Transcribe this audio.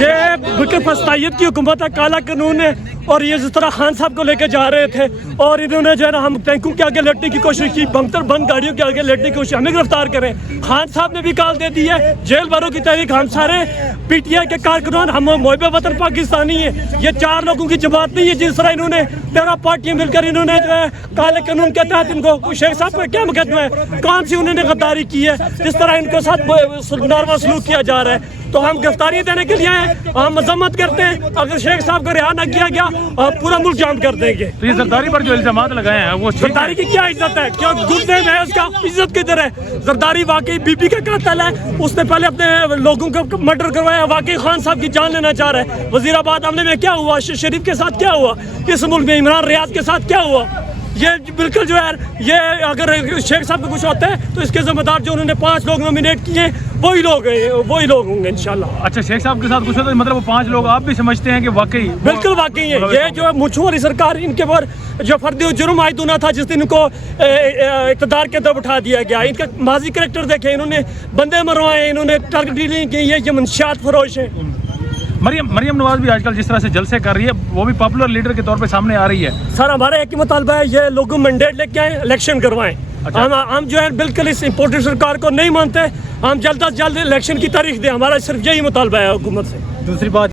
ये बिल्कुल फस्तायत की हुकूमत है, काला कानून है। और ये जिस तरह खान साहब को लेकर जा रहे थे और इन्होंने जो है ना हम टैंकों के आगे लटने की कोशिश की, बंकर बंद गाड़ियों के आगे लटने की कोशिश, हमें गिरफ्तार करें। खान साहब ने भी कॉल दे दी है, जेल भरो की तहरीक। हम सारे PTI के कारकुनान, हम मोहब्बे वतन पाकिस्तानी है। ये 4 लोगों की जमात नहीं है जिस तरह इन्होंने 13 पार्टियां मिलकर इन्होंने जो है काले कानून के तहत इनको, शेख साहब का क्या मुकदमा है, कौन सी उन्होंने गद्दारी की है, जिस तरह इनके साथ नारवा सलूक किया जा रहा है। तो हम गिरफ्तारी देने के लिए आए, हम मजम्मत करते हैं। अगर शेख साहब को रिहा न किया गया पूरा मुल्क जाम कर देंगे। तो ये जरदारी पर जो इल्जामात लगाए हैं वो जरदारी की क्या इज्जत है? क्यों गुर्दे में है उसका, इज्जत किधर है? जरदारी वाकई बीबी का कातिल है, उसने पहले अपने लोगों का मर्डर करवाया, वाकई खान साहब की जान लेना चाह रहा है। वजीराबाद हमले में क्या हुआ, शरीफ के साथ क्या हुआ, इस मुल्क में इमरान रियाज के साथ क्या हुआ? ये बिल्कुल जो है, ये अगर शेख साहब को कुछ होता है तो इसके जिम्मेदार जो उन्होंने 5 लोग नॉमिनेट किए वही लोग होंगे इंशाल्लाह। अच्छा, शेख साहब के साथ कुछ होता है मतलब वो 5 लोग आप भी समझते हैं कि वाकई? बिल्कुल वाकई है। ये जो है मुझे वाली सरकार, इनके पर जो फर्दी जुर्म आयद होना था जिस दिन इनको इक़्तिदार के अंदर उठा दिया गया, इनका माजी करैक्टर देखे, इन्होंने बंदे मरवाए, इन्होंने ड्रग डीलिंग की, ये मंशियात फरोश है। मरियम नवाज भी आजकल जिस तरह से जलसे कर रही है वो भी पॉपुलर लीडर के तौर पे सामने आ रही है। सर हमारा एक ही मुतालबा है, ये लोगों मैंडेट लेके आए, इलेक्शन करवाएं। अच्छा। हम जो है बिल्कुल इस इम्पोर्टेड सरकार को नहीं मानते। हम जल्द अज जल्द इलेक्शन की तारीख दें, हमारा सिर्फ यही मुतालबा है हुकूमत से। दूसरी बात